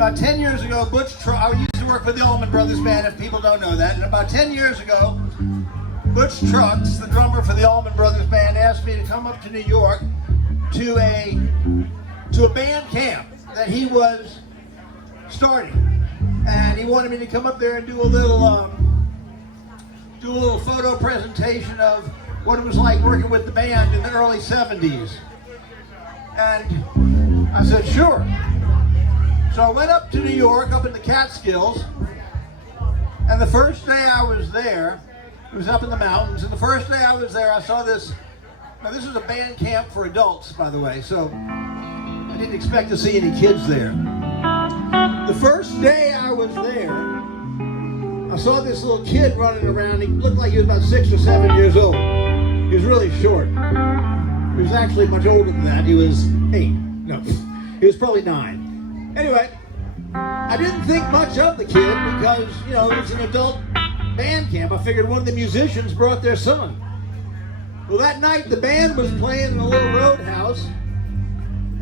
About 10 years ago, I used to work for the Allman Brothers Band, if people don't know that. And about 10 years ago, Butch Trucks, the drummer for the Allman Brothers Band, asked me to come up to New York to a band camp that he was starting. And he wanted me to come up there and do a little photo presentation of what it was like working with the band in the early 70s. And I said, sure. So I went up to New York, up in the Catskills, and the first day I was there, it was up in the mountains, and the first day I was there, I saw this. Now this was a band camp for adults, by the way, so I didn't expect to see any kids there. The first day I was there, I saw this little kid running around. He looked like he was about 6 or 7 years old. He was really short. He was actually much older than that. He was 8. No, he was probably 9. Anyway, I didn't think much of the kid because, you know, it was an adult band camp. I figured one of the musicians brought their son. Well, that night the band was playing in a little roadhouse,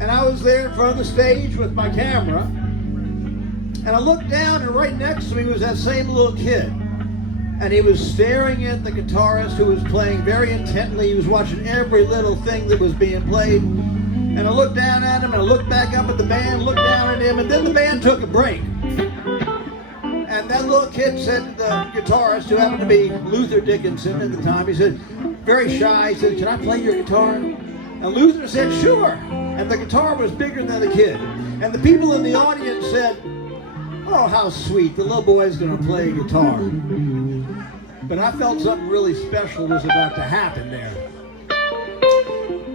and I was there in front of the stage with my camera, and I looked down, and right next to me was that same little kid. And he was staring at the guitarist who was playing very intently. He was watching every little thing that was being played. And I looked down at him, and I looked back up at the band, looked down at him, and then the band took a break. And that little kid said to the guitarist, who happened to be Luther Dickinson at the time, he said, very shy, he said, can I play your guitar? And Luther said, sure. And the guitar was bigger than the kid. And the people in the audience said, oh, how sweet, the little boy's going to play guitar. But I felt something really special was about to happen there.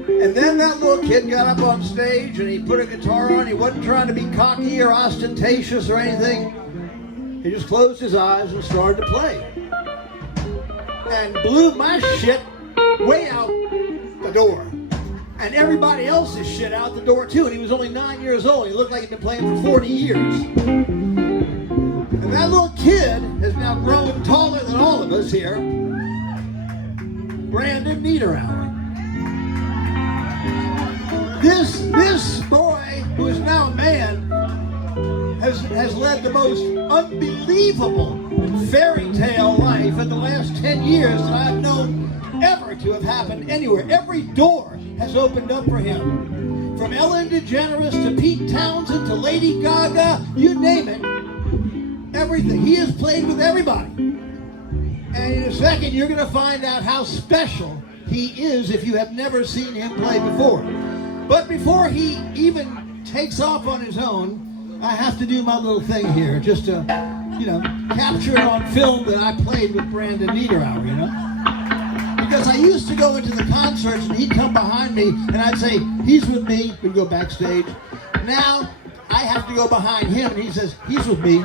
And then that little kid got up on stage and he put a guitar on. He wasn't trying to be cocky or ostentatious or anything. He just closed his eyes and started to play. And blew my shit way out the door. And everybody else's shit out the door too. And he was only 9 years old. He looked like he'd been playing for 40 years. And that little kid has now grown taller than all of us here. Brandon Niederauer. This boy, who is now a man, has led the most unbelievable fairy tale life in the last 10 years that I've known ever to have happened anywhere. Every door has opened up for him. From Ellen DeGeneres to Pete Townsend to Lady Gaga, you name it. Everything. He has played with everybody. And in a second, you're going to find out how special he is if you have never seen him play before. But before he even takes off on his own, I have to do my little thing here, just to, you know, capture it on film that I played with Brandon Niederauer, you know? Because I used to go into the concerts and he'd come behind me and I'd say, he's with me, we'd go backstage. Now, I have to go behind him and he says, he's with me,